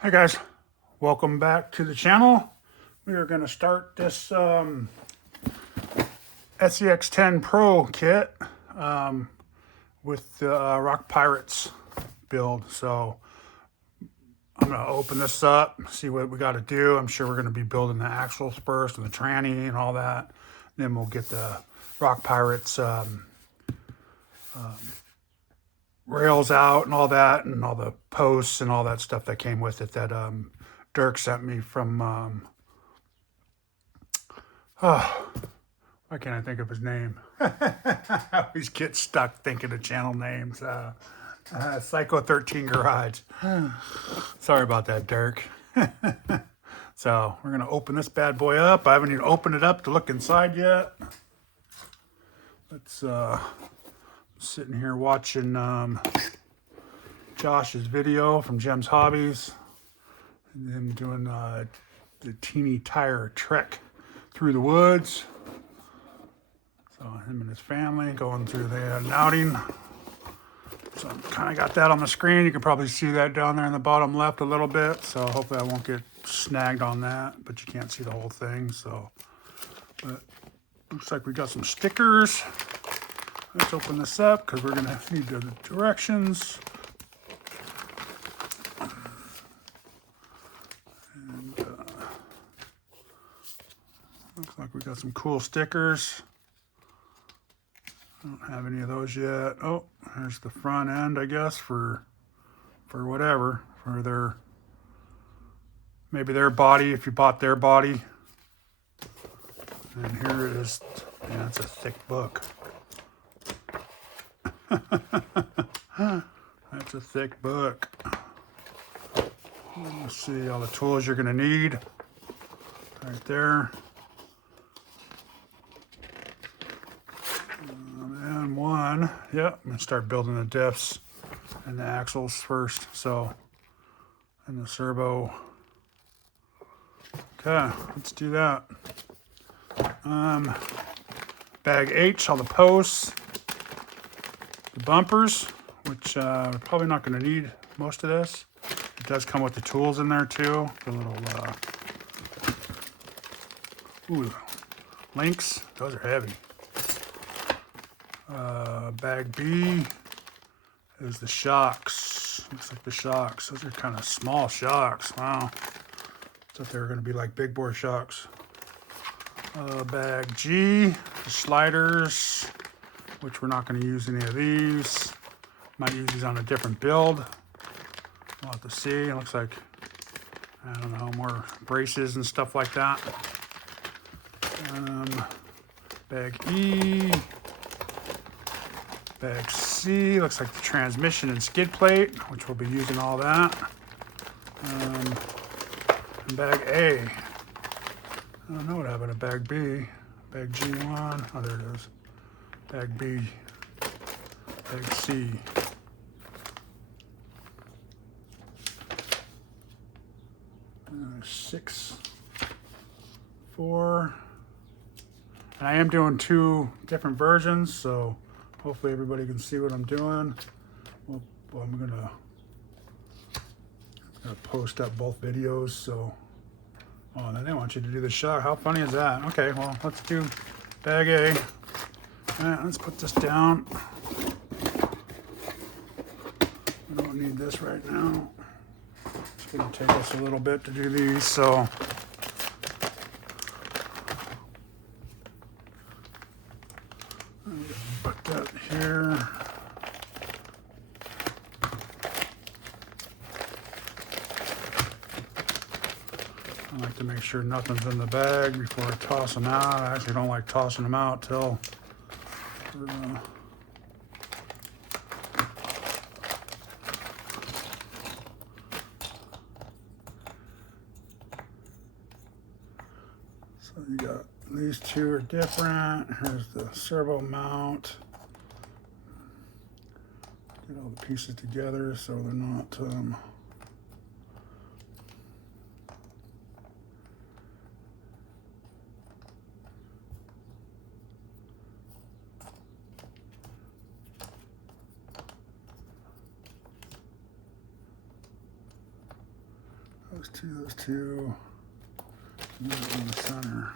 Hi guys, welcome back to the channel. We are going to start this SCX10 Pro kit with the Rock Pirates build. So I'm going to open this up, see what we got to do. I'm sure we're going to be building the axles first and the tranny and all that. Then we'll get the Rock Pirates rails out and all that, and all the posts and all that stuff that came with it that Dirk sent me from why can't I think of his name? I always get stuck thinking of channel names. Psycho 13 Garage. Sorry about that, Dirk. So we're gonna open this bad boy up. I haven't even opened it up to look inside yet. Let's sitting here watching Josh's video from Jem's Hobbies, and him doing the teeny tire trek through the woods. So him and his family going through the outing. So kind of got that on the screen. You can probably see that down there in the bottom left a little bit. So hopefully I won't get snagged on that, but you can't see the whole thing. So, but looks like we got some stickers. Let's open this up because we're going to need the directions. And looks like we got some cool stickers. I don't have any of those yet. Oh, there's the front end, I guess, for whatever, for their, maybe their body, if you bought their body. And here it is. Yeah, it's a thick book. That's a thick book. Let's see all the tools you're going to need right there. And one, yep, I'm going to start building the diffs and the axles first. So, and the servo. Okay, let's do that. Bag H, all the posts. The bumpers, which we're probably not going to need most of this. It does come with the tools in there too. The little links. Those are heavy. Bag B is the shocks. Looks like the shocks. Those are kind of small shocks. Wow. I thought they were going to be like big bore shocks. Bag G, the sliders, which we're not going to use any of these. Might use these on a different build. We'll have to see. It looks like, I don't know, more braces and stuff like that. Bag E. Bag C, looks like the transmission and skid plate, which we'll be using all that. And bag A. I don't know what happened to bag B. Bag G1. Oh, there it is. Bag B, bag C. Six, 4. And I am doing 2 different versions, so hopefully everybody can see what I'm doing. Well, I'm gonna post up both videos, so. Oh, then they want you to do the shot. How funny is that? Okay, well, let's do bag A. Alright, let's put this down. We don't need this right now. It's going to take us a little bit to do these, so. Put that here. I like to make sure nothing's in the bag before I toss them out. I actually don't like tossing them out till so you got these 2 are different. Here's the servo mount. Get all the pieces together so they're not Those two, and then in the center.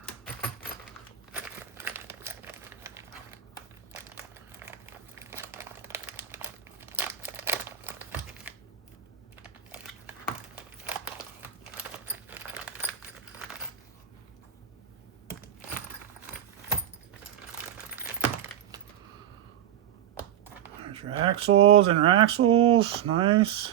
There's your axles and your axles, nice.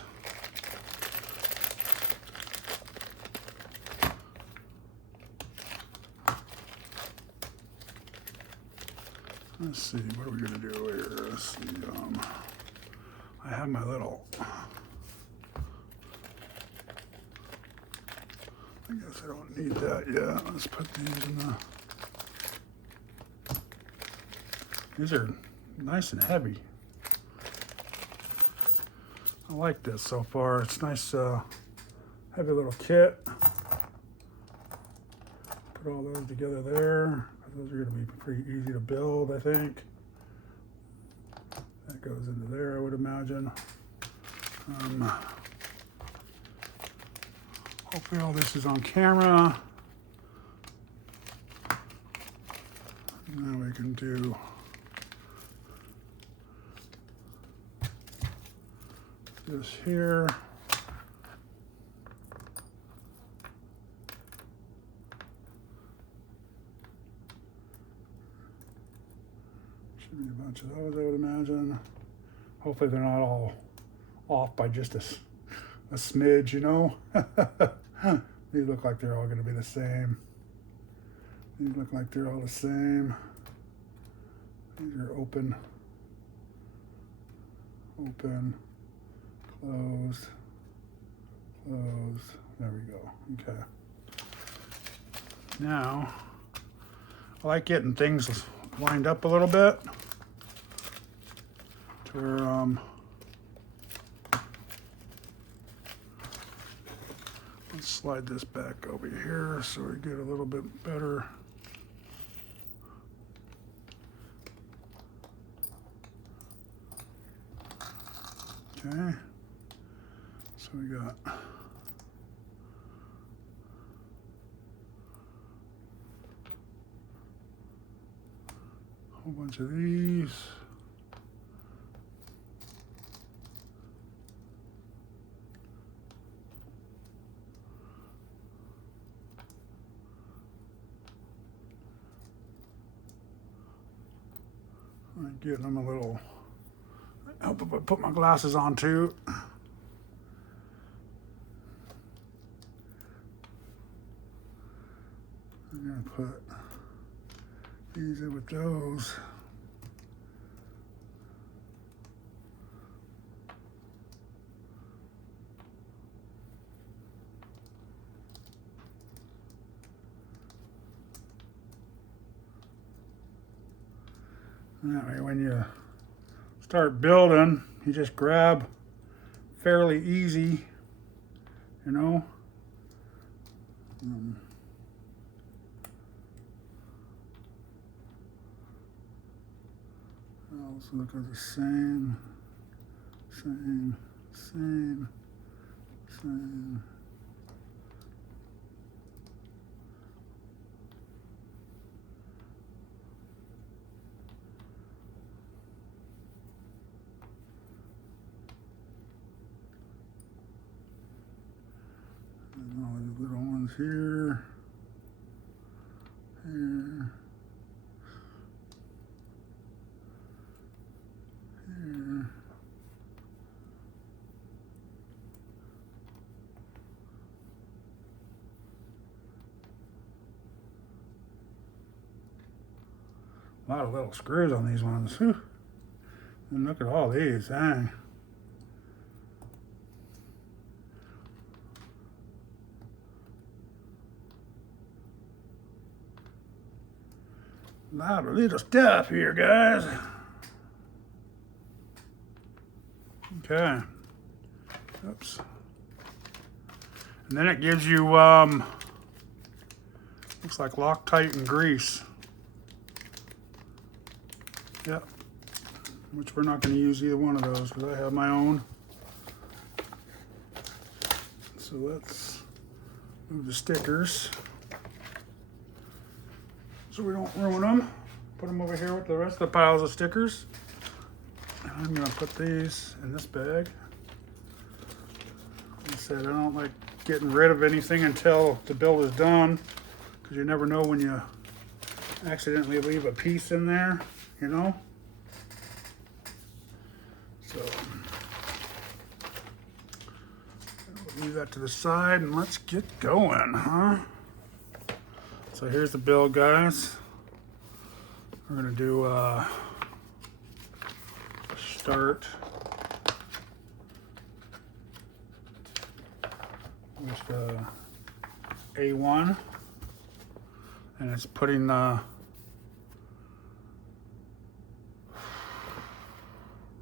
Let's see, what are we gonna do here? Let's see, I have my little, I guess I don't need that yet. Let's put these in the, these are nice and heavy. I like this so far. It's nice, heavy little kit. Put all those together there. Those are going to be pretty easy to build, I think. That goes into there, I would imagine. Hopefully all this is on camera. Now we can do this here. Should be a bunch of those, I would imagine. Hopefully they're not all off by just a smidge, you know? These look like they're all going to be the same. These look like they're all the same. These are open, open, closed, closed. There we go. Okay. Now, I like getting things lined up a little bit to where let's slide this back over here so we get a little bit better. Okay, so we got a whole bunch of these. I'm getting them a little help if I put my glasses on too. I'm gonna put these in with those. That way when you start building, you just grab fairly easy, you know. Also look at the same. And all these little ones here, here, here. A lot of little screws on these ones. Whew. And look at all these, dang. A lot of little stuff here, guys. Okay. Oops. And then it gives you, looks like Loctite and grease. Yep. Which we're not going to use either one of those because I have my own. So let's Move the stickers so we don't ruin them. Put them over here with the rest of the piles of stickers. And I'm gonna put these in this bag. Like I said, I don't like getting rid of anything until the build is done, because you never know when you accidentally leave a piece in there, you know? So, we'll leave that to the side and let's get going, huh? So here's the build, guys. We're gonna do start with A1, and it's putting the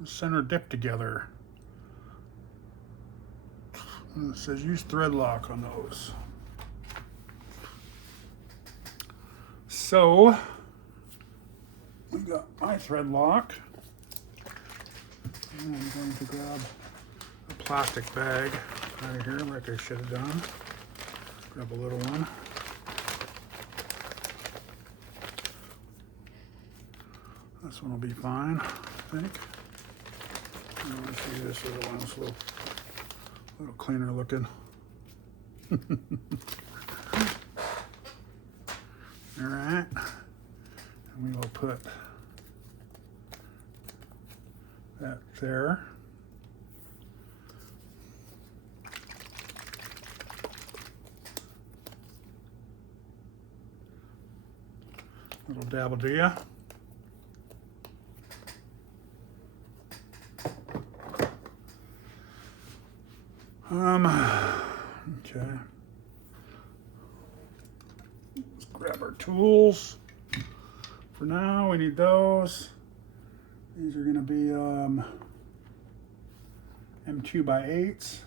center dip together. And it says use thread lock on those. So we got my thread lock, and I'm going to grab a plastic bag out of here like I should have done. Grab a little one. This one will be fine, I think. Let's see, this other one's a little cleaner looking. All right, and we will put that there. Little dabble do ya. Okay. Let's grab our tools. For now, we need those. These are gonna be M2x8s.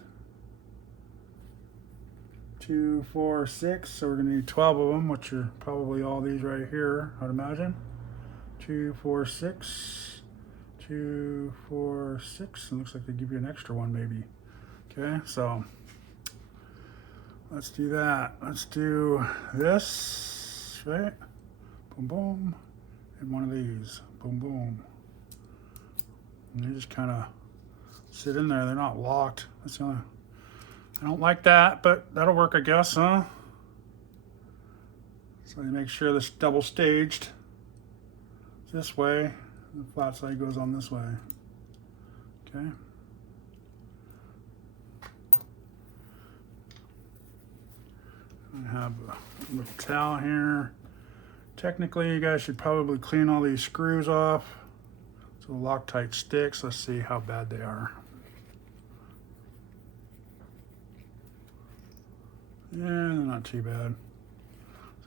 2, 4, 6. So we're gonna need 12 of them, which are probably all these right here, I'd imagine. 2, 4, 6. 2, 4, 6. It looks like they give you an extra one, maybe. Okay, so let's do that. Let's do this, right? Boom, boom. And one of these. Boom, boom. And they just kind of sit in there. They're not locked. That's the only... I don't like that, but that'll work, I guess, huh? So you make sure this double staged this way. The flat side goes on this way. Okay. I have a little towel here. Technically, you guys should probably clean all these screws off so the Loctite sticks. Let's see how bad they are. Yeah, they're not too bad.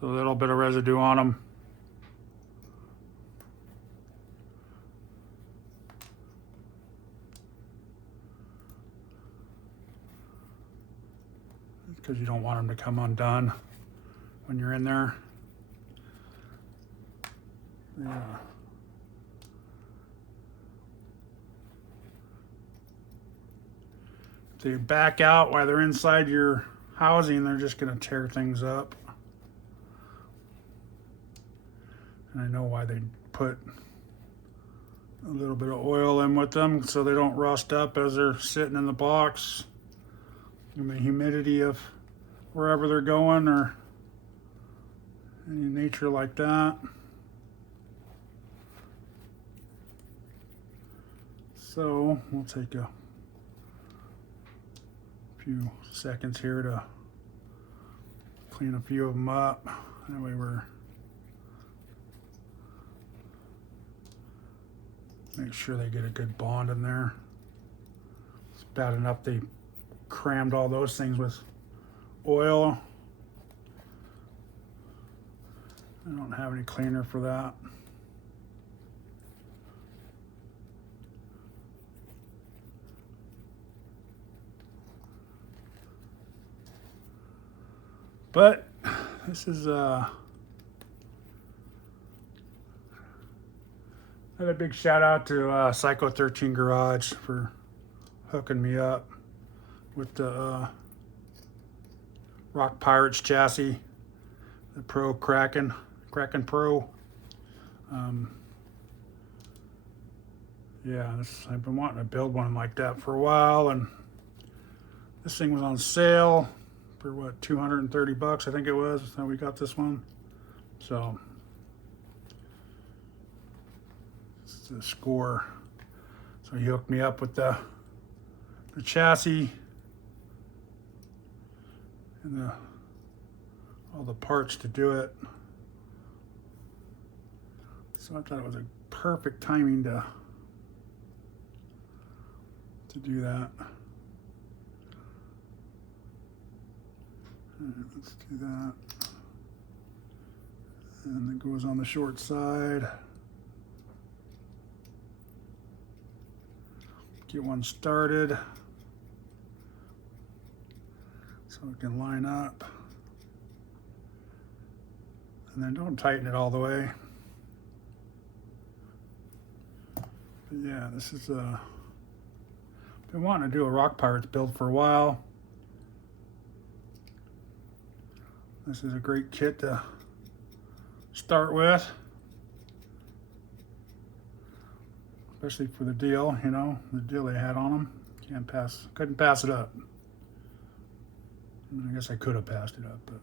So a little bit of residue on them. Because you don't want them to come undone when you're in there. Yeah. If they back out while they're inside your housing, they're just going to tear things up. And I know why they put a little bit of oil in with them so they don't rust up as they're sitting in the box. And the humidity of wherever they're going or any nature like that. So we'll take a few seconds here to clean a few of them up. That way we're make sure they get a good bond in there. It's bad enough they crammed all those things with oil. I don't have any cleaner for that. But this is another big shout out to Psycho 13 Garage for hooking me up with the Rock Pirates chassis, the Pro Kraken Pro. Yeah, I've been wanting to build one like that for a while, and this thing was on sale for what, 230 bucks, I think it was. So we got this one. So this is the score. So he hooked me up with the chassis and all the parts to do it. So I thought it was a perfect timing to do that. All right, let's do that. And it goes on the short side. Get one started so it can line up. And then don't tighten it all the way. But yeah, this is been wanting to do a Rock Pirates build for a while. This is a great kit to start with, especially for the deal, you know, the deal they had on them. Couldn't pass it up. I guess I could have passed it up, but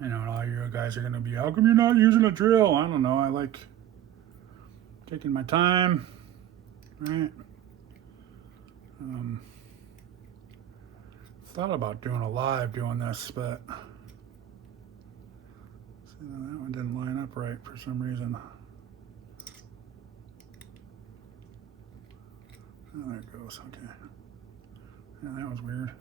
you know, and all you guys are going to be, how come you're not using a drill? I don't know. I like taking my time, right? Thought about doing a live doing this, but see, that one didn't line up right for some reason. Oh, there it goes. Okay. Yeah, that was weird.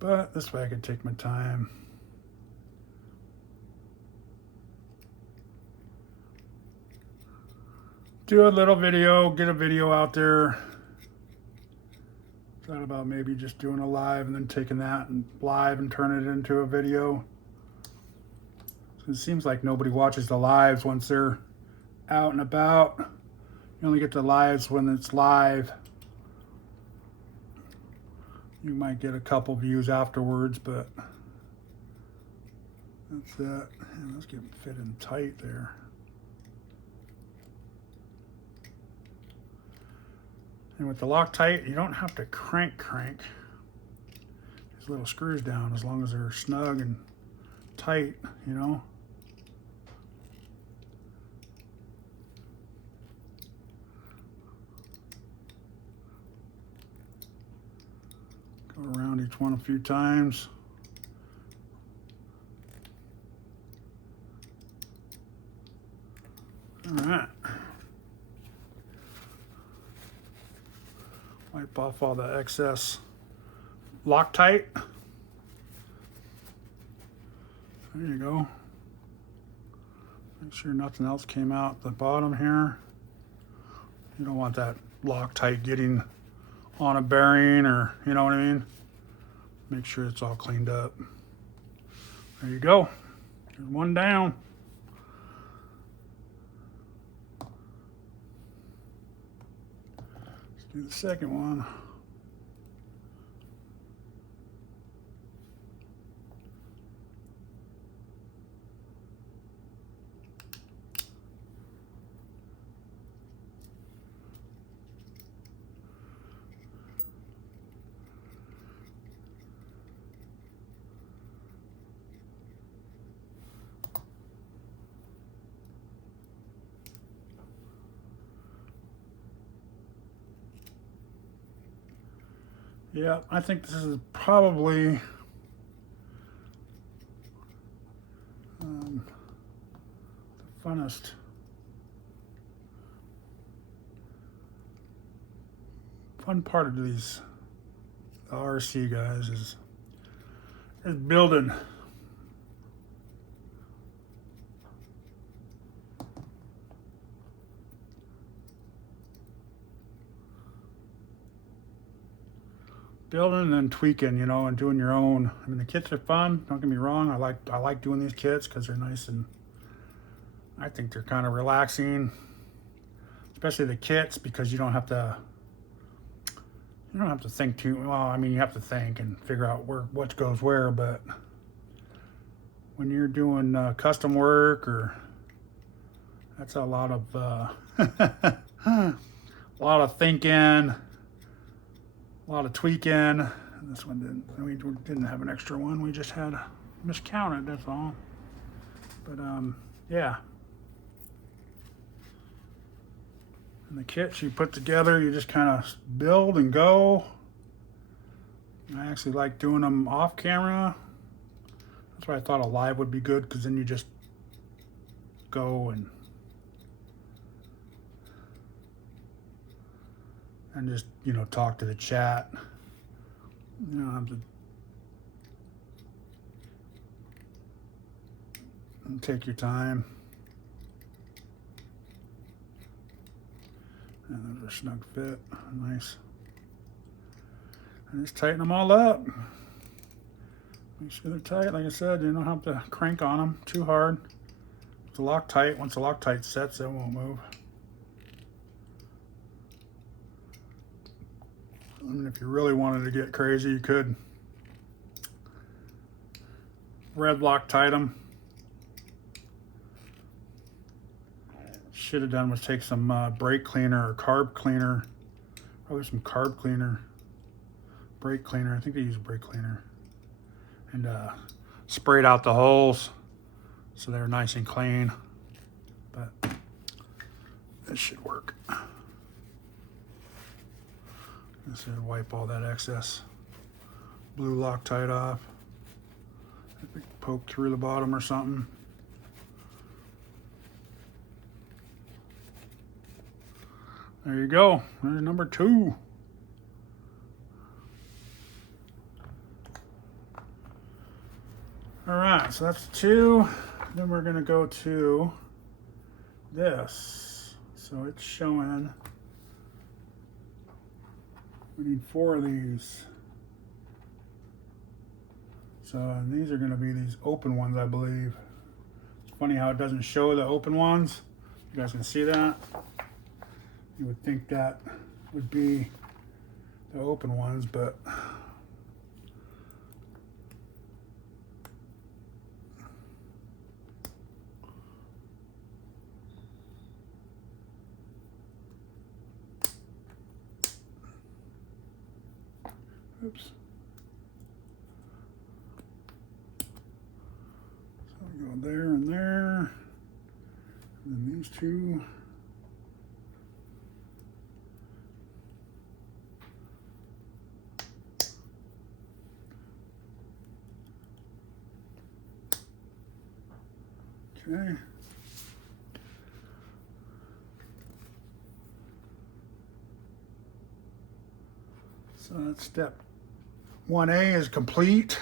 But this way I could take my time. Do a little video, get a video out there. Thought about maybe just doing a live and then taking that and live and turn it into a video. So it seems like nobody watches the lives once they're out and about. You only get the lives when it's live. You might get a couple views afterwards, but that's it. And let's get it fit in tight there. And with the Loctite, you don't have to crank these little screws down as long as they're snug and tight, you know. Go around each one a few times. All right. Wipe off all the excess Loctite. There you go. Make sure nothing else came out the bottom here. You don't want that Loctite getting on a bearing, or you know what I mean. Make sure it's all cleaned up. There you go. There's one down. Do the second one. Yeah, I think this is probably the funnest fun part of these RC guys is building. building and then tweaking, you know, and doing your own. I mean, the kits are fun. Don't get me wrong. I like doing these kits because they're nice and I think they're kind of relaxing, especially the kits, because you don't have to think too well. I mean, you have to think and figure out what goes where, but when you're doing custom work, or that's a lot of a lot of thinking, a lot of tweaking. This one didn't. We didn't have an extra one. We just had miscounted. That's all. But yeah. And the kits you put together, you just kind of build and go. I actually like doing them off camera. That's why I thought a live would be good, because then you just go and just, you know, talk to the chat. You don't have to take your time. And those are snug fit, nice. And just tighten them all up. Make sure they're tight. Like I said, you don't have to crank on them too hard. It's a Loctite. Once the Loctite sets, it won't move. I mean, if you really wanted to get crazy, you could red Loctite them. Should have done was take some brake cleaner or carb cleaner. Probably some carb cleaner. Brake cleaner. I think they use brake cleaner. And sprayed out the holes so they're nice and clean. But this should work. This should wipe all that excess blue Loctite off. If we poke through the bottom or something. There you go. There's number 2. All right, so that's 2. Then we're gonna go to this. So it's showing, we need 4 of these. So and these are gonna be these open ones, I believe. It's funny how it doesn't show the open ones. You guys can see that? You would think that would be the open ones, but oops. So we go there and there, and then these 2. Okay. So that's step 1A is complete.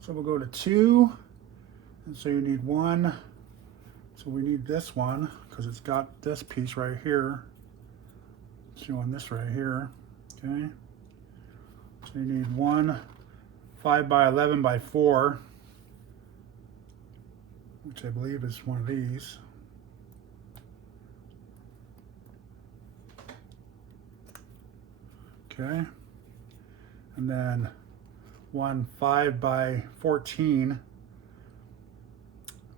So we'll go to 2. And so you need 1. So we need this one because it's got this piece right here. Showing this right here. Okay. So you need 1 5x11x4. Which I believe is one of these. Okay. And then 1 5x14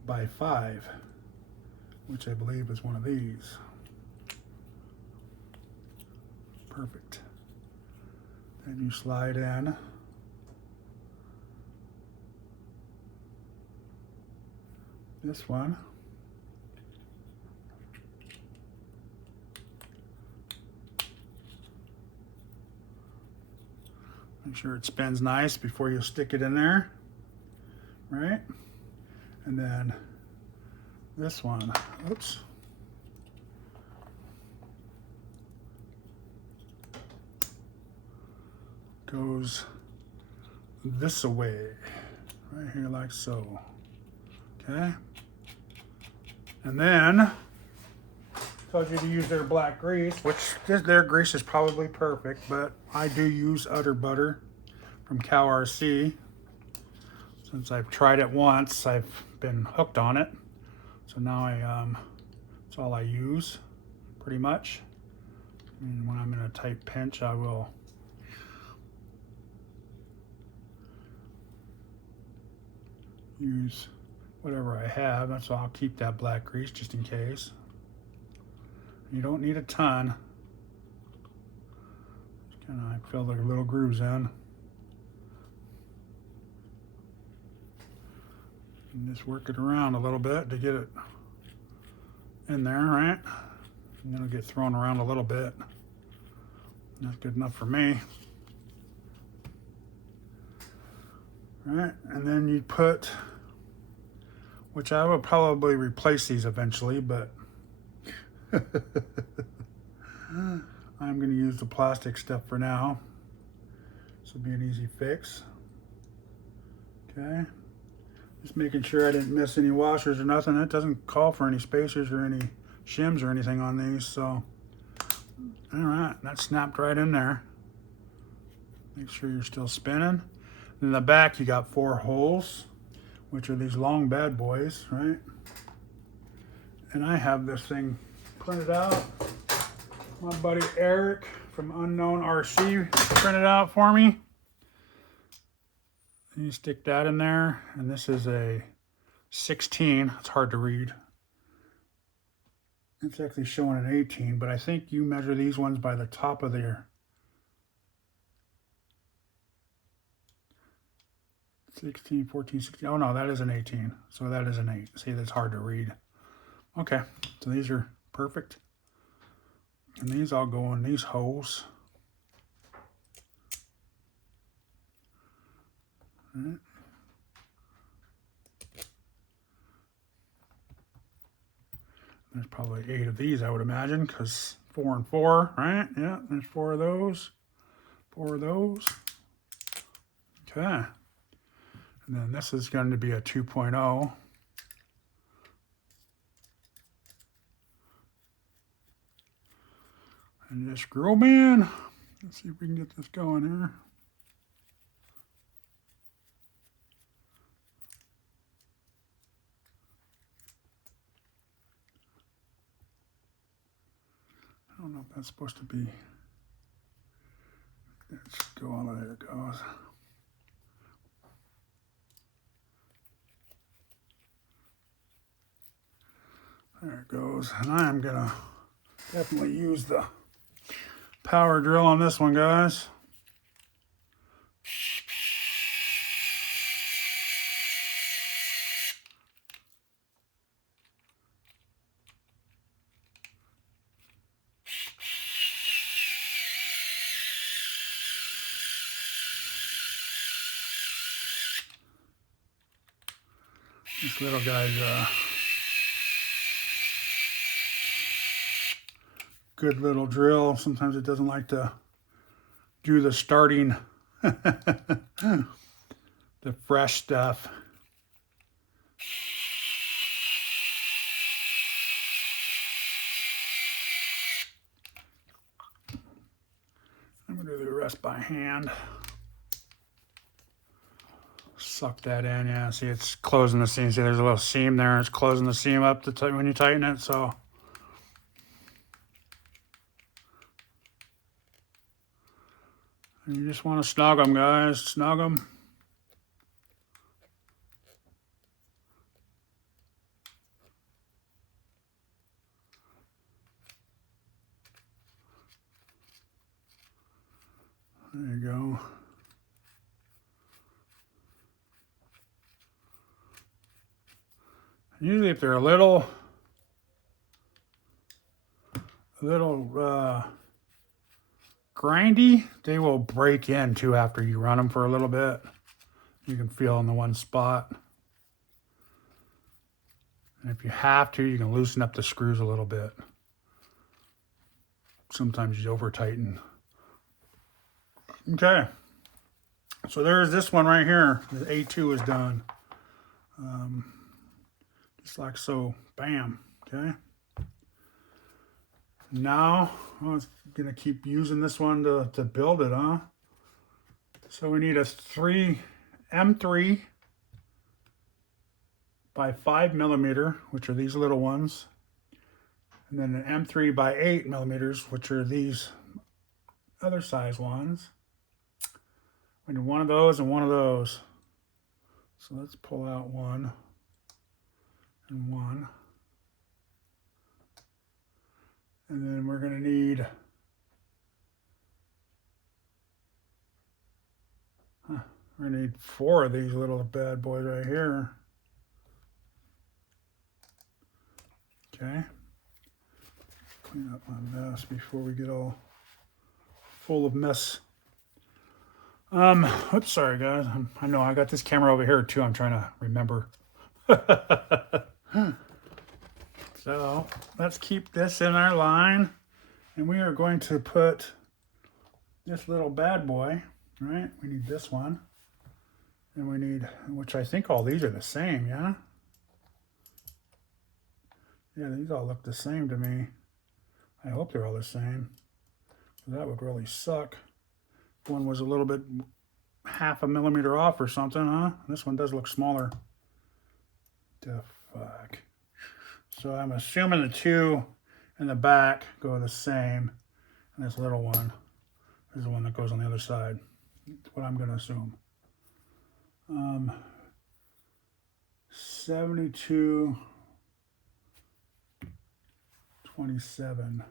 by 5, which I believe is one of these. Perfect. Then you slide in this one. Make sure it spins nice before you stick it in there, right? And then this one, oops. Goes this away, right here like so, okay? And then tells you to use their black grease, which their grease is probably perfect, but I do use Udder Butter from Cow RC. Since I've tried it once, I've been hooked on it. So now that's all I use, pretty much. And when I'm in a tight pinch, I will use whatever I have. That's why I'll keep that black grease just in case. You don't need a ton. Just kind of fill the little grooves in. And just work it around a little bit to get it in there, right? And it'll get thrown around a little bit. That's good enough for me. Right, and then you put, which I will probably replace these eventually, but I'm going to use the plastic stuff for now. This will be an easy fix. Okay. Just making sure I didn't miss any washers or nothing. It doesn't call for any spacers or any shims or anything on these, so. All right, that snapped right in there. Make sure you're still spinning. In the back, you got 4 holes, which are these long bad boys, right? And I have this thing printed out. My buddy Eric from Unknown RC printed out for me. And you stick that in there, and this is a 16. It's hard to read. It's actually showing an 18, but I think you measure these ones by the top of their 16, 14, 16. Oh no, that is an 18. So that is an 8. See, that's hard to read. Okay, so these are perfect. And these all go in these holes. All right. There's probably 8 of these, I would imagine, because 4 and 4, right? Yeah, there's 4 of those. 4 of those. Okay. And then this is going to be a 2.0. And just screw them in. Let's see if we can get this going here. I don't know if that's supposed to be. Let's go on. There it goes. There it goes. And I'm gonna definitely use the power drill on this one, guys. This little guy's good little drill. Sometimes it doesn't like to do the starting, the fresh stuff. I'm gonna do the rest by hand. Suck that in, yeah. See, it's closing the seam. See, there's a little seam there. It's closing the seam up to when you tighten it. So, and you just want to snug them, guys. Snug them. There you go. Usually if they're a little grindy, they will break in too after you run them for a little bit. You can feel in the one spot. And if you have to, you can loosen up the screws a little bit. Sometimes you over tighten. Okay. So there's this one right here. The A2 is done. Just like so. Bam. Okay. Now, I'm gonna keep using this one to build it, huh? So we need a M3 by 5 millimeter, which are these little ones. And then an M3 by 8 millimeters, which are these other size ones. We need one of those and one of those. So let's pull out one and one. And then we're gonna need, we're gonna need 4 of these little bad boys right here. Okay. Clean up my mess before we get all full of mess. Oops, sorry guys. I know I got this camera over here too. I'm trying to remember. So let's keep this in our line, and we are going to put this little bad boy, right? We need this one, and we need, which I think all these are the same, yeah? Yeah, these all look the same to me. I hope they're all the same. That would really suck. One was a little bit half a millimeter off or something, huh? This one does look smaller. The fuck. So I'm assuming the 2 in the back go the same, and this little one is the one that goes on the other side. That's what I'm going to assume. 72, 27.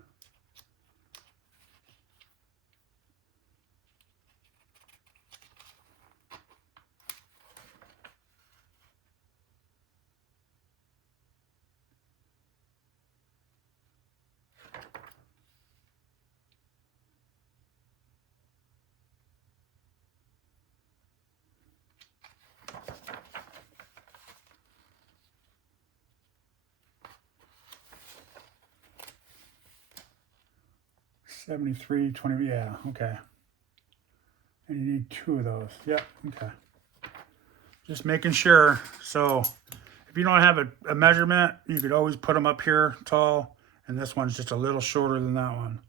$73, 20, yeah, okay. And you need 2 of those. Yep, okay. Just making sure. So if you don't have a measurement, you could always put them up here tall, and this one's just a little shorter than that one,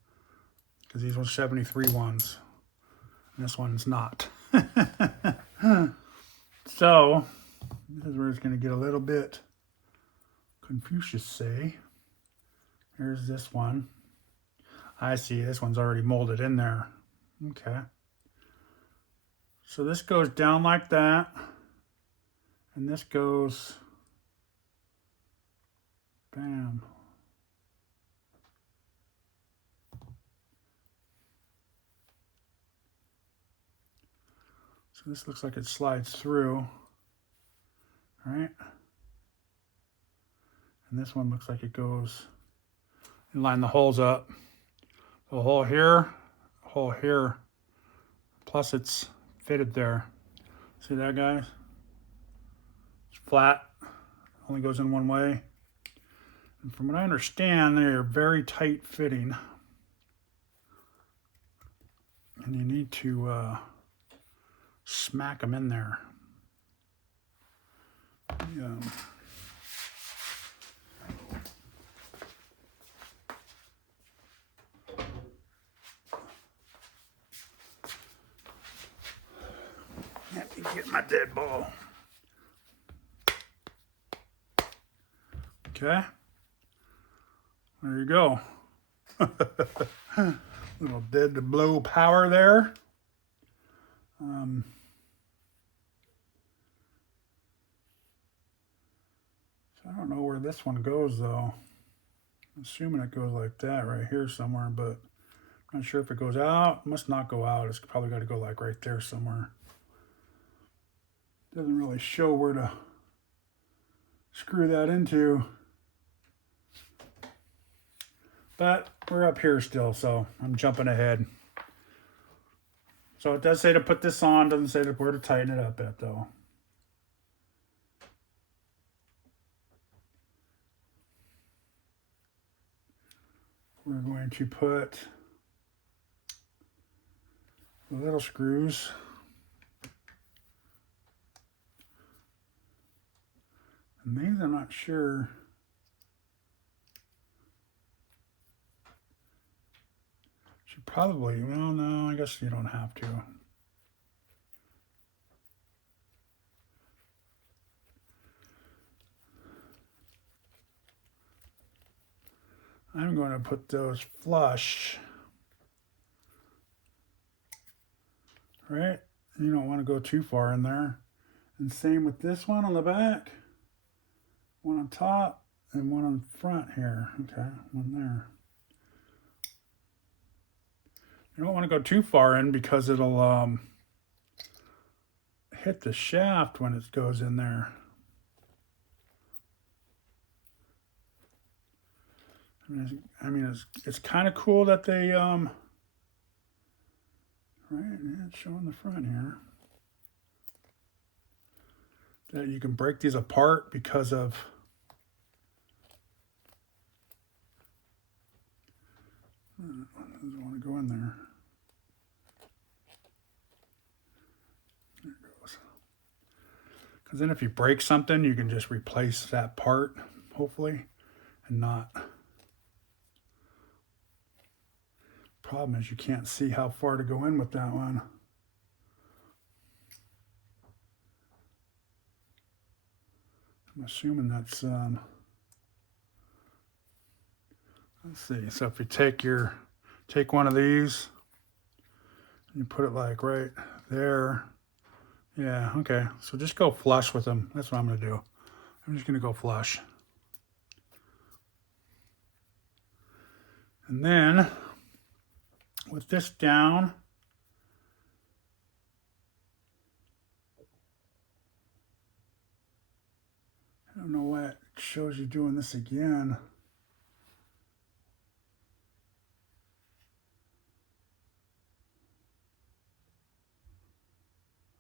because these are 73 ones, and this one's not. So this is where it's going to get a little bit Confucius say. Here's this one. I see, this one's already molded in there. Okay. So this goes down like that, and this goes, bam. So this looks like it slides through, right? And this one looks like it goes, and line the holes up. The hole here, plus it's fitted there. See that, guys? It's flat, only goes in one way. And from what I understand, they're very tight fitting. And you need to smack them in there. Yeah. Let me get my dead ball. Okay. There you go. Little dead to blow power there. So I don't know where this one goes though. I'm assuming it goes like that right here somewhere, but I'm not sure if it goes out. It must not go out. It's probably got to go like right there somewhere. Doesn't really show where to screw that into. But we're up here still, so I'm jumping ahead. So it does say to put this on, doesn't say where to tighten it up at though. We're going to put the little screws and these I'm not sure. Should probably, well, no, I guess you don't have to. I'm going to put those flush, right? You don't want to go too far in there. And same with this one on the back, one on top, and one on the front here. Okay, one there. You don't want to go too far in because it'll hit the shaft when it goes in there. I mean, it's kind of cool that they, right, yeah, it's showing the front here. That you can break these apart because of doesn't want to go in there. There it goes. Because then if you break something, you can just replace that part, hopefully, and not. Problem is you can't see how far to go in with that one. I'm assuming that's, let's see, so if you take one of these, and you put it like right there, yeah, okay, so just go flush with them. That's what I'm gonna do. I'm just gonna go flush. And then, with this down, I don't know why it shows you doing this again.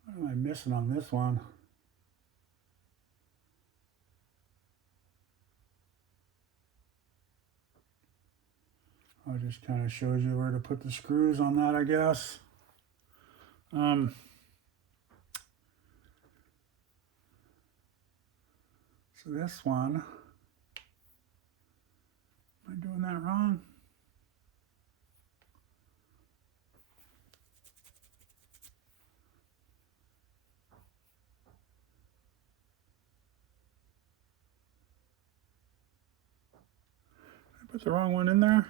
What am I missing on this one? Oh, it just kind of shows you where to put the screws on that, I guess. So this one, am I doing that wrong? Did I put the wrong one in there?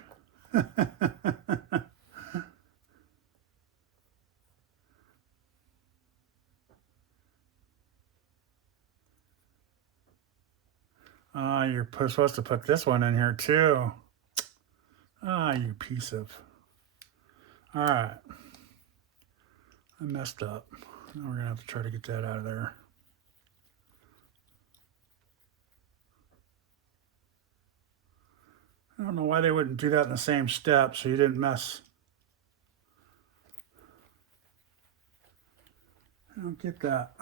You're supposed to put this one in here too. You piece of. All right. I messed up. Now we're gonna have to try to get that out of there. I don't know why they wouldn't do that in the same step so you didn't mess. I don't get that.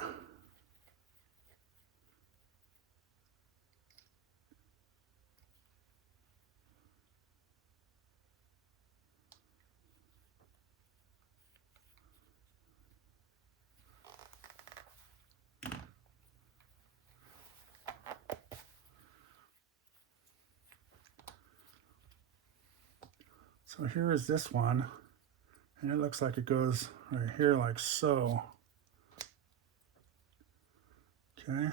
So here is this one, and it looks like it goes right here like so. Okay.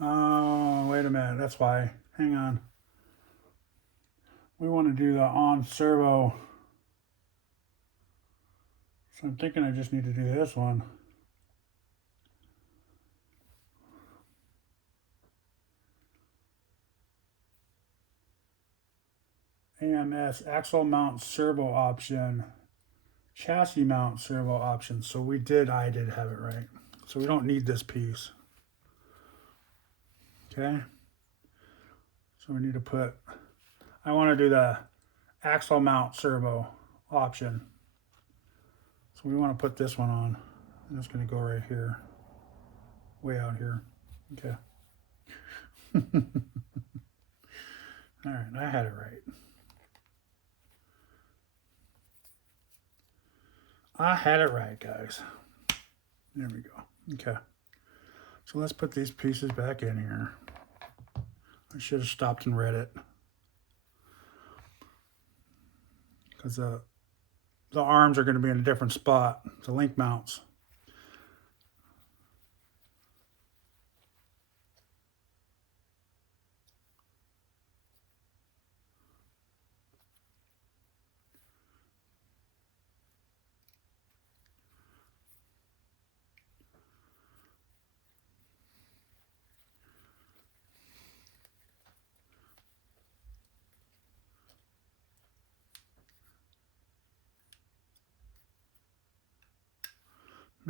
Oh, wait a minute, that's why. Hang on. We want to do the on servo. So I'm thinking I just need to do this one. AMS, axle mount servo option, chassis mount servo option. So I did have it right. So we don't need this piece. Okay. So we need to put, I want to do the axle mount servo option. So we want to put this one on. And it's going to go right here, way out here. Okay. All right, I had it right. I had it right, guys. There we go. Okay. So let's put these pieces back in here. I should have stopped and read it. Because the arms are going to be in a different spot, the link mounts.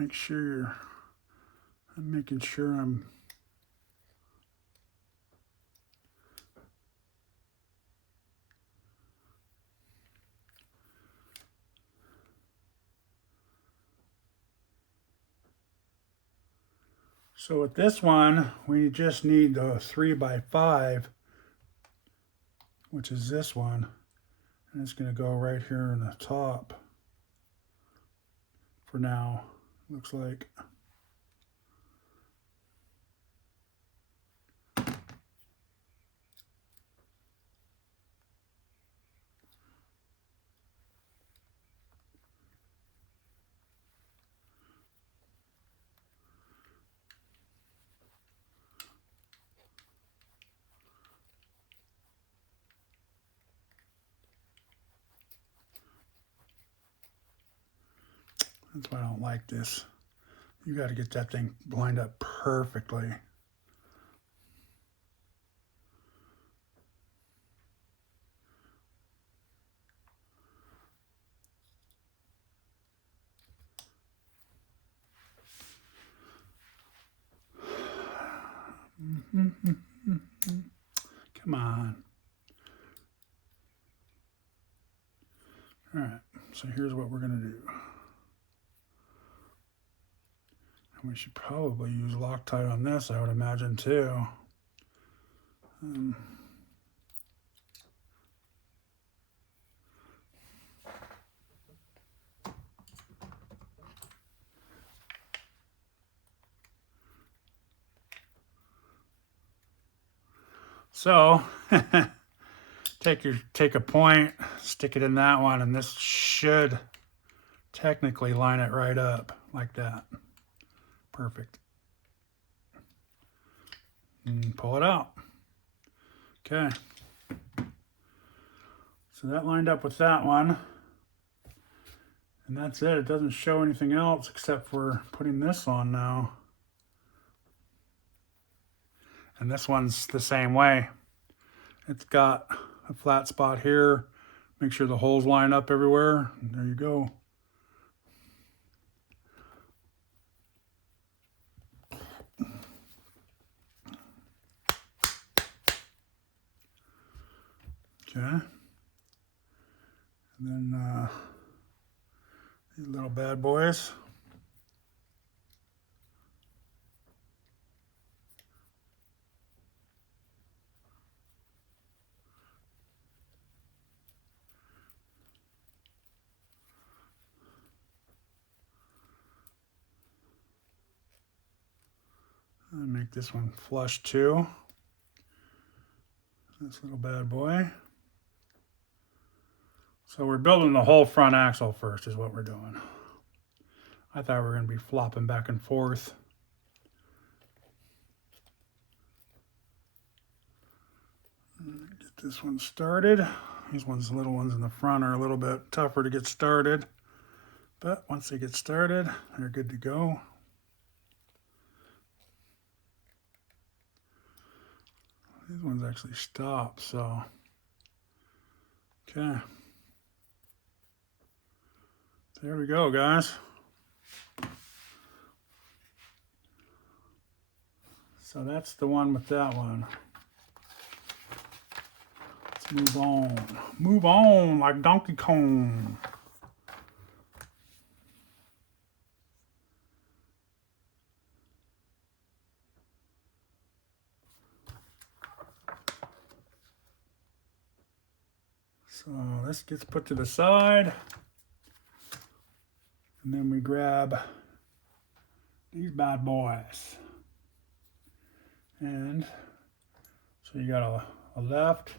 I'm making sure I'm so with this one, we just need the 3x5, which is this one, and it's going to go right here in the top for now, looks like. That's why I don't like this. You got to get that thing lined up perfectly. Come on. All right, so here's what we're going to do. And we should probably use Loctite on this, I would imagine, too. So take a point, stick it in that one, and this should technically line it right up like that. Perfect. And pull it out. Okay. So that lined up with that one. And that's it. It doesn't show anything else except for putting this on now. And this one's the same way. It's got a flat spot here. Make sure the holes line up everywhere. And there you go. Okay. And then these little bad boys. And make this one flush too. This little bad boy. So we're building the whole front axle first is what we're doing. I thought we were going to be flopping back and forth. Get this one started. These ones, little ones in the front, are a little bit tougher to get started. But once they get started, they're good to go. These ones actually stop, so. Okay. There we go, guys. So that's the one with that one. Let's move on. Move on like Donkey Kong. So this gets put to the side. And then we grab these bad boys. And so you got a left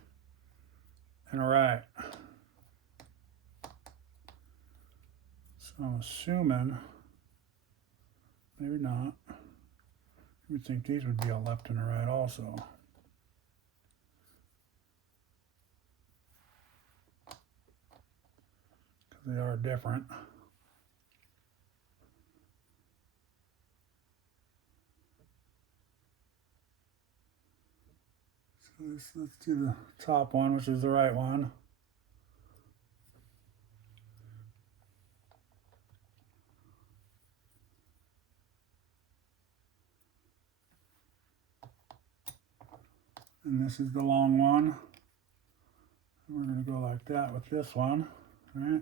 and a right. So I'm assuming, maybe not, you would think these would be a left and a right also. Because they are different. So let's do the top one, which is the right one. And this is the long one. We're going to go like that with this one, right?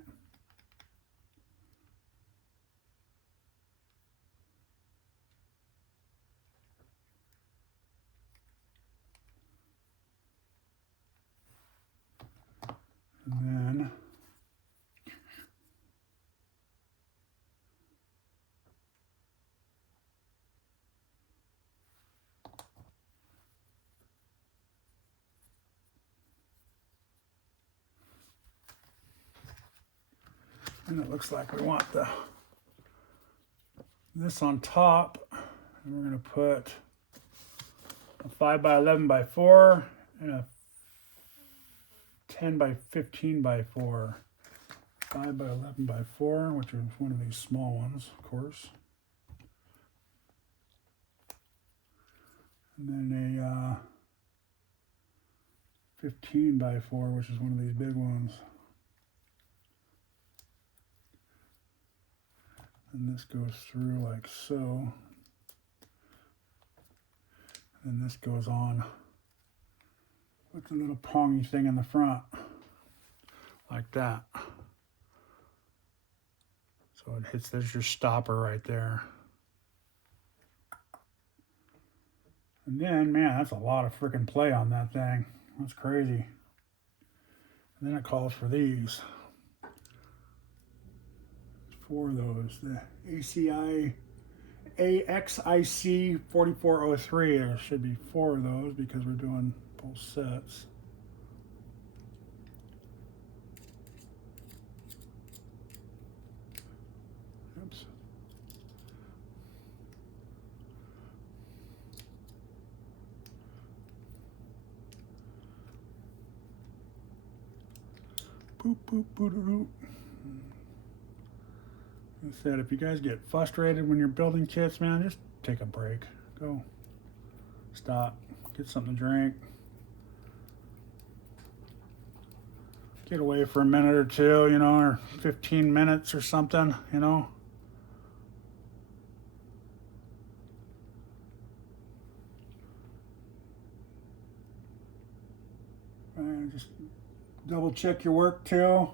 And it looks like we want this on top, and we're going to put a 5 by 11 by 4 and a 10 by 15 by 4. 5 by 11 by 4, which is one of these small ones, of course. And then a 15 by 4, which is one of these big ones. And this goes through like so. And this goes on with the little prongy thing in the front, like that. So it hits, there's your stopper right there. And then, man, that's a lot of freaking play on that thing. That's crazy. And then it calls for these. 4 of those. The AXIC 4403. There should be 4 of those because we're doing both sets. Oops. Boop, boop, boop, boop. I said, if you guys get frustrated when you're building kits, man, just take a break. Go. Stop. Get something to drink. Get away for a minute or two, you know, or 15 minutes or something, you know. And just double check your work too.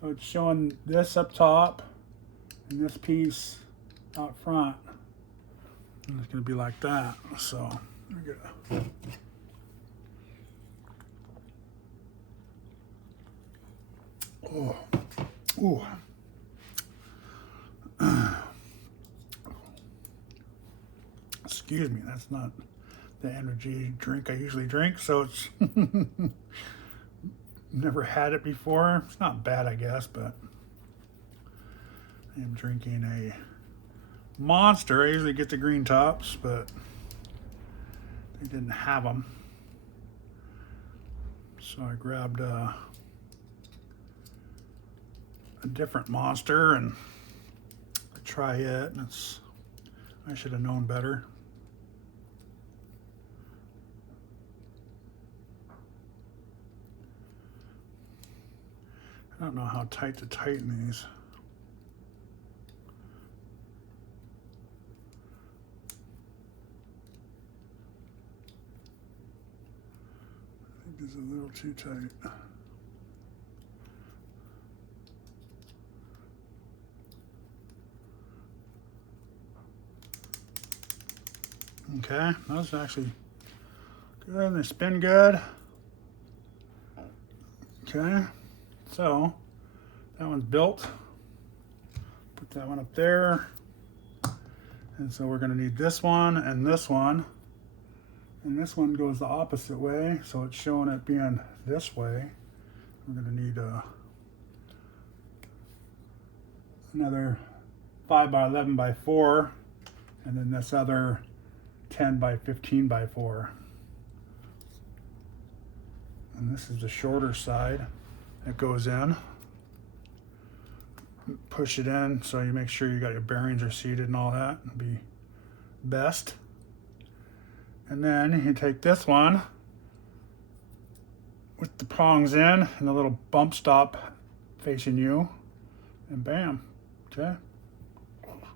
So it's showing this up top and this piece out front. And it's going to be like that. So we're gonna oh. Excuse me, that's not the energy drink I usually drink, so it's never had it before. It's not bad, I guess, but I am drinking a Monster. I usually get the green tops, but they didn't have them, so I grabbed a different Monster and try it. And I should have known better. I don't know how tight to tighten these. I think it's a little too tight. Okay, those actually good. They spin good. Okay, so that one's built. Put that one up there. And so we're going to need this one and this one. And this one goes the opposite way, so it's showing it being this way. We're going to need another 5 by 11 by 4, and then this other 10 by 15 by 4. And this is the shorter side that goes in. Push it in so you make sure you got your bearings are seated and all that. It'd be best. And then you take this one with the prongs in and the little bump stop facing you, and bam, okay.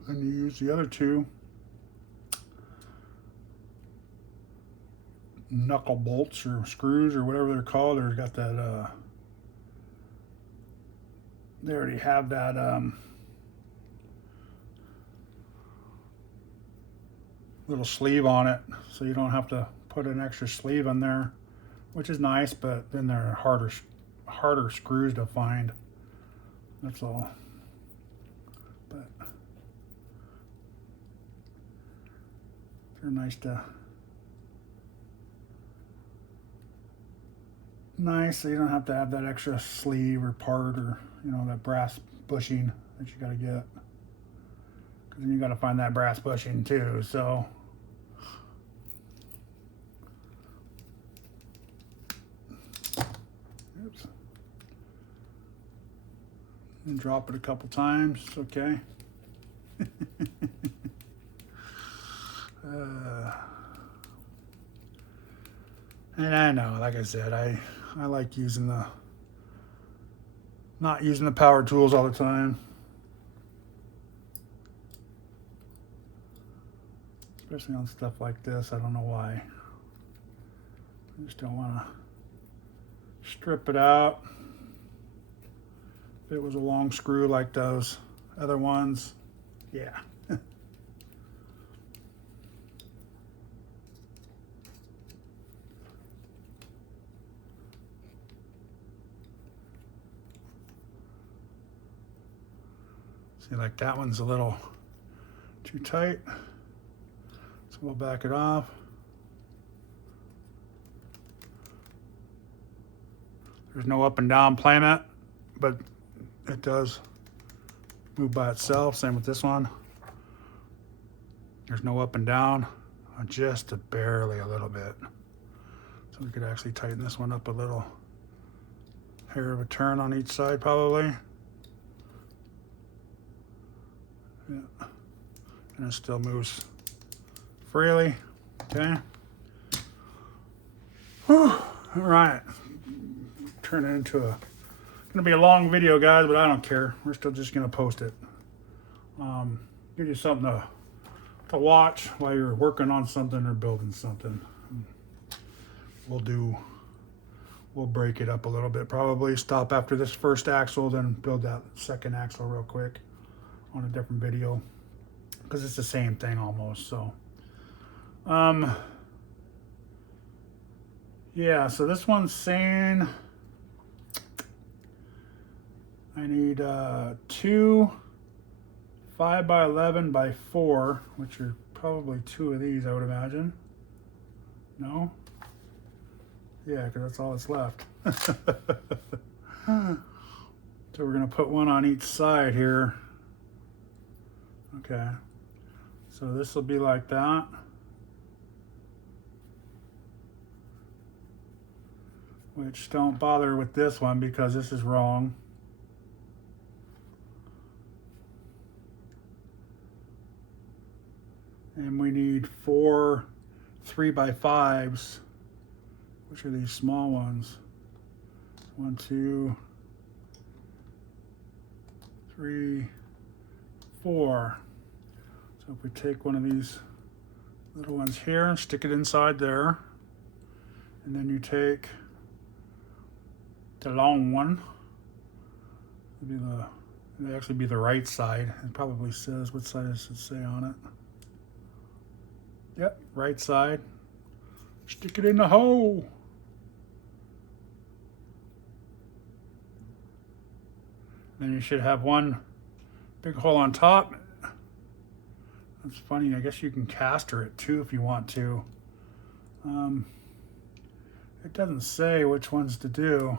And you use the other two knuckle bolts or screws or whatever they're called. They've got that, they already have that little sleeve on it, so you don't have to put an extra sleeve on there, which is nice, but then they're harder screws to find. That's all. But they're nice so you don't have to have that extra sleeve or part, or that brass bushing that you got to get, because then you got to find that brass bushing too. So oops, and drop it a couple times. Okay. And I know, like I said, I like not using the power tools all the time. Especially on stuff like this, I don't know why. I just don't want to strip it out. If it was a long screw like those other ones, yeah. See, like that one's a little too tight, so we'll back it off. There's no up and down placement, but it does move by itself. Same with this one. There's no up and down, just barely a little bit. So we could actually tighten this one up a little. Hair of a turn on each side probably. Yeah. And it still moves freely. Okay. Whew. All right. Turn it into gonna be a long video, guys, but I don't care. We're still just gonna post it. Give you something to watch while you're working on something or building something. We'll break it up a little bit. Probably stop after this first axle, then build that second axle real quick on a different video, because it's the same thing almost. So yeah, so this one's saying I need 2 5 by 11 by 4, which are probably 2 of these, I would imagine. No? Yeah, because that's all that's left. So we're going to put one on each side here. Okay, so this will be like that. Which, don't bother with this one because this is wrong. And we need 4 3 by 5s, which are these small ones. 1, 2, 3, 4. So if we take one of these little ones here and stick it inside there, and then you take the long one, it'd actually be the right side. It probably says, what side does it say on it? Yep, right side. Stick it in the hole. Then you should have one big hole on top. That's funny, I guess you can caster it too if you want to. It doesn't say which ones to do.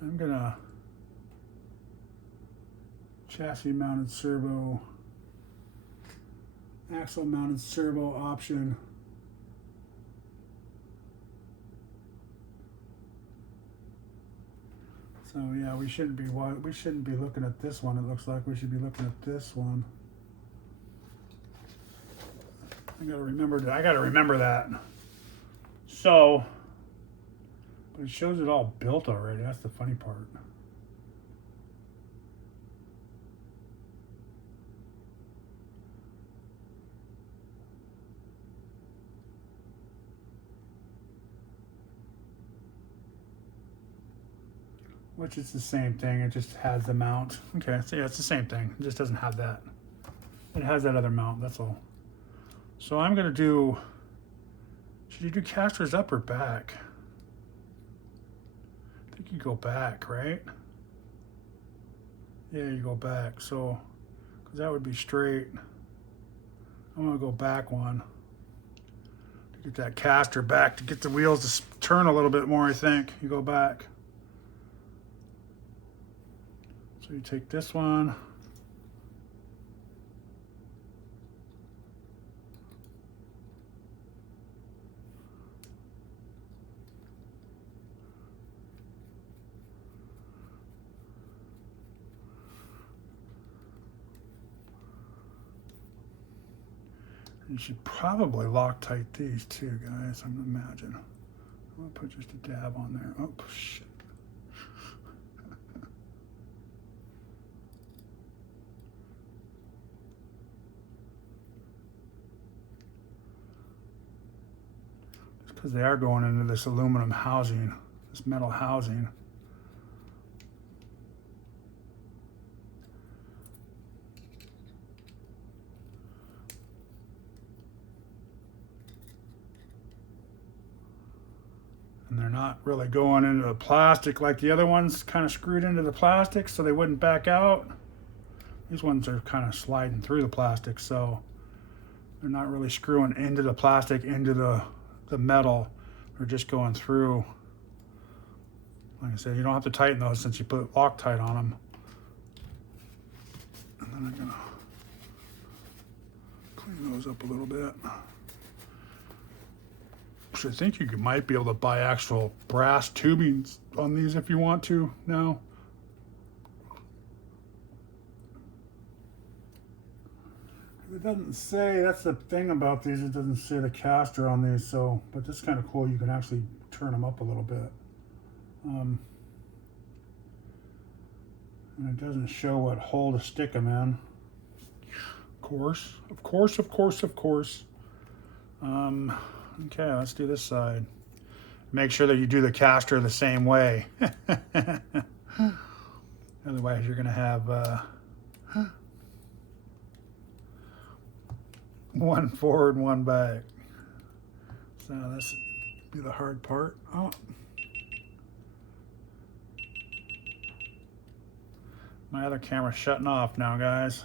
I'm gonna chassis mounted servo, axle mounted servo option. So yeah, we shouldn't be looking at this one. It looks like we should be looking at this one. I gotta remember that. So, but it shows it all built already. That's the funny part. Which is the same thing. It just has the mount. Okay, so yeah, it's the same thing. It just doesn't have that. It has that other mount. That's all. So I'm gonna do. Should you do casters up or back? I think you go back, right? Yeah, you go back. So, because that would be straight. I'm gonna go back one to get that caster back, to get the wheels to turn a little bit more. I think you go back. So you take this one. You should probably Loctite these too, guys, I'm gonna imagine. I'm gonna put just a dab on there. Oh, shit. Just because they are going into this aluminum housing, this metal housing. And they're not really going into the plastic like the other ones, kind of screwed into the plastic so they wouldn't back out. These ones are kind of sliding through the plastic, so they're not really screwing into the plastic, into the metal. They're just going through. Like I said, you don't have to tighten those since you put Loctite on them. And then I'm gonna clean those up a little bit. I think you might be able to buy actual brass tubings on these if you want to now. It doesn't say, that's the thing about these, it doesn't say the caster on these, so, but this is kind of cool. You can actually turn them up a little bit. And it doesn't show what hole to stick them in. Of course. Okay, let's do this side. Make sure that you do the caster the same way. Otherwise, you're going to have one forward, one back. So this will be the hard part. Oh. My other camera's shutting off now, guys.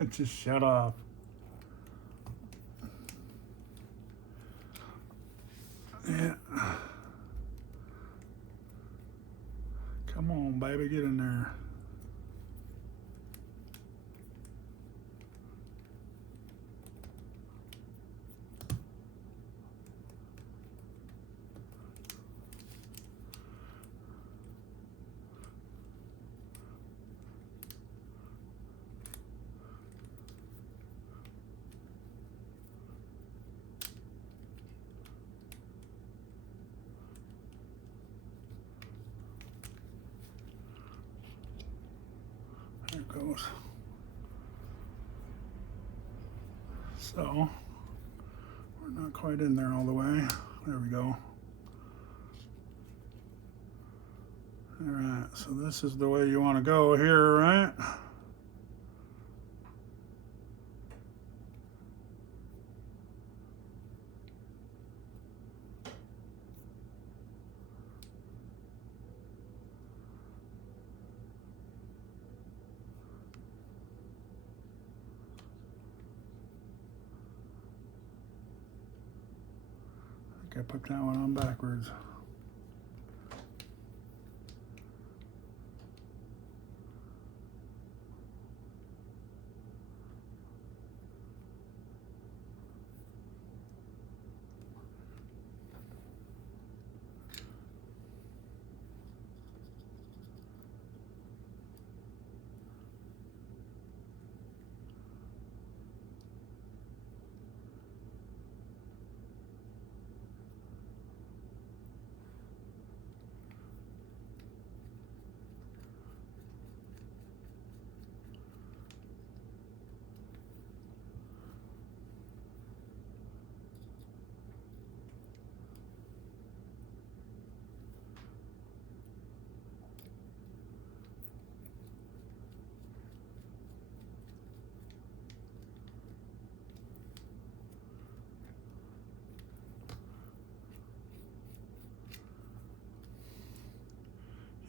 It just shut off. Yeah. Come on, baby, get in there. There it goes. So, we're not quite in there all the way. There we go. All right, so this is the way you want to go here, right? think I put that one on backwards.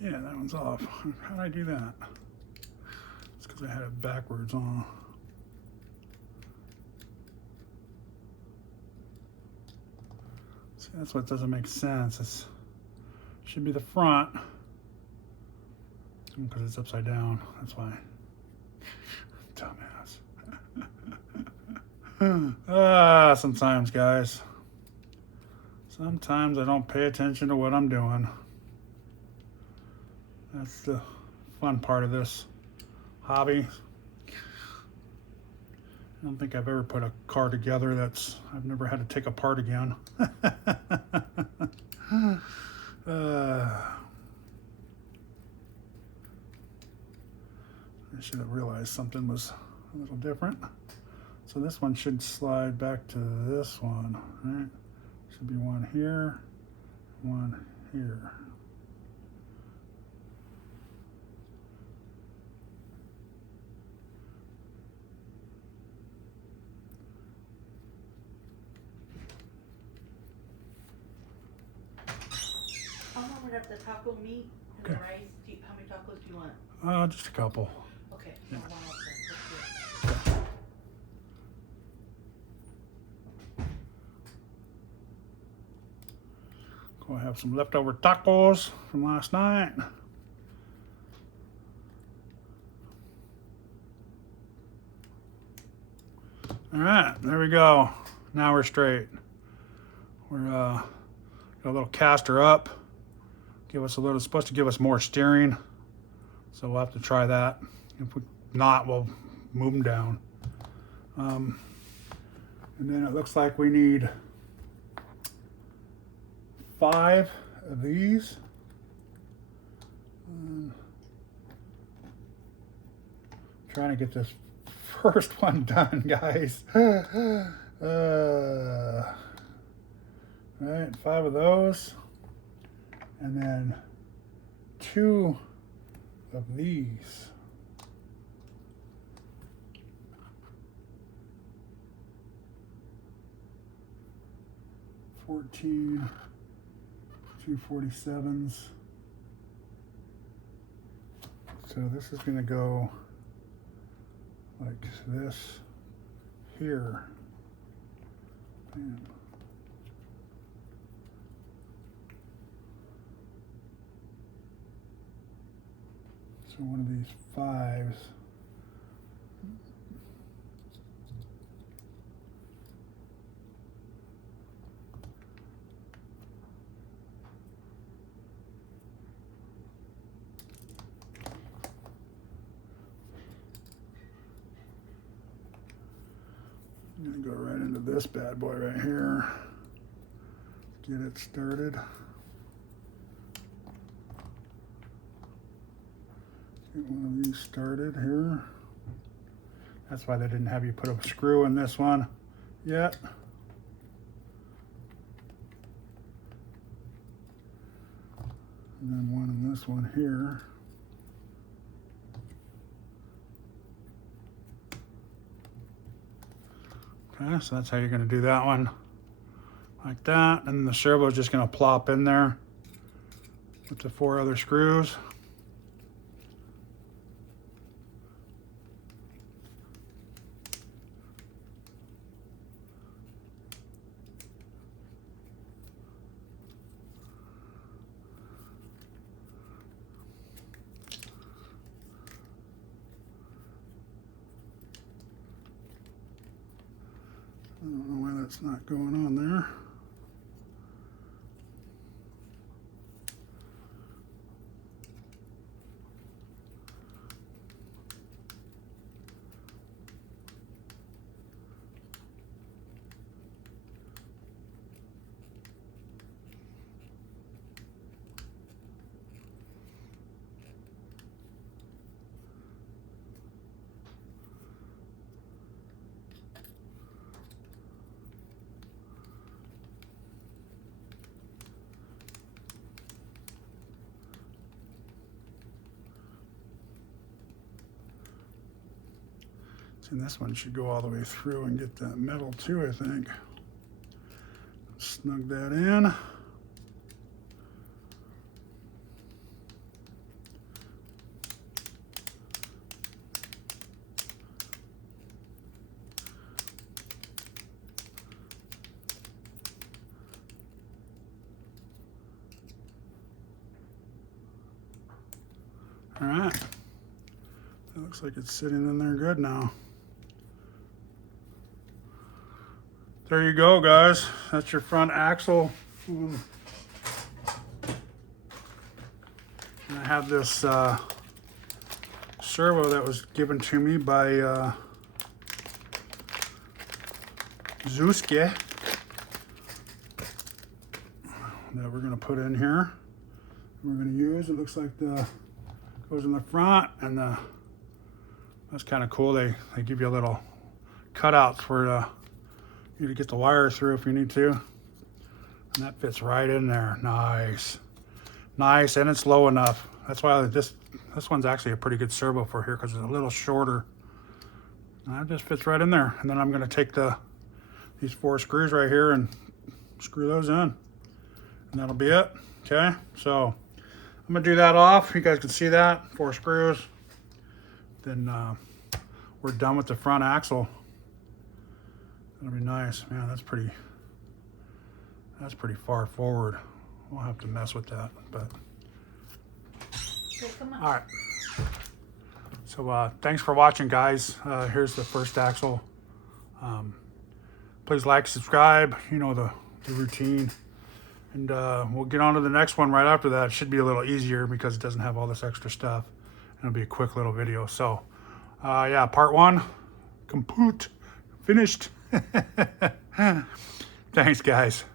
Yeah, that one's off. How did I do that? It's because I had it backwards on. See, that's what doesn't make sense. It should be the front. Because it's upside down. That's why. Dumbass. Sometimes, guys. Sometimes I don't pay attention to what I'm doing. That's the fun part of this hobby. I don't think I've ever put a car together I've never had to take apart again. I should have realized something was a little different. So this one should slide back to this one, right? Should be one here, one here. I'll warm up the taco meat and Okay. the rice. How many tacos do you want? Just a couple. Okay, Yeah. I'll warm up the Go have some leftover tacos from last night. All right, there we go. Now we're straight. We're got a little caster up. It's supposed to give us more steering. So we'll have to try that. If we not, we'll move them down. And then it looks like we need 5 of these. Trying to get this first one done, guys. Right, 5 of those. And then 2 of these. $14, 247s. So this is going to go like this here. Bam. So one of these 5s. I'm gonna go right into this bad boy right here. Get it started. Get one of these started here. That's why they didn't have you put a screw in this one yet. And then one in this one here. Okay, so that's how you're going to do that one. Like that. And the servo is just going to plop in there with the 4 other screws. I don't know why that's not going on there. And this one should go all the way through and get that metal too, I think. Snug that in. All right. That looks like it's sitting in there good now. There you go, guys. That's your front axle. And I have this servo that was given to me by Zuski that we're gonna put in here. We're gonna use. It looks like the goes in the front, and that's kind of cool. They give you a little cutouts for you to get the wire through if you need to, and that fits right in there. Nice, nice, and it's low enough. That's why this one's actually a pretty good servo for here because it's a little shorter. And that just fits right in there. And then I'm going to take these 4 screws right here and screw those in, and that'll be it. Okay, so I'm gonna do that off. You guys can see that 4 screws. Then we're done with the front axle. That'll be nice, man. That's pretty far forward. We'll have to mess with that, but Okay, come on. all right. So thanks for watching, guys. Here's the first axle. Please like, subscribe. You know the routine, and we'll get on to the next one right after that. It should be a little easier because it doesn't have all this extra stuff, and it'll be a quick little video. So yeah, part 1 complete, finished. Thanks, guys.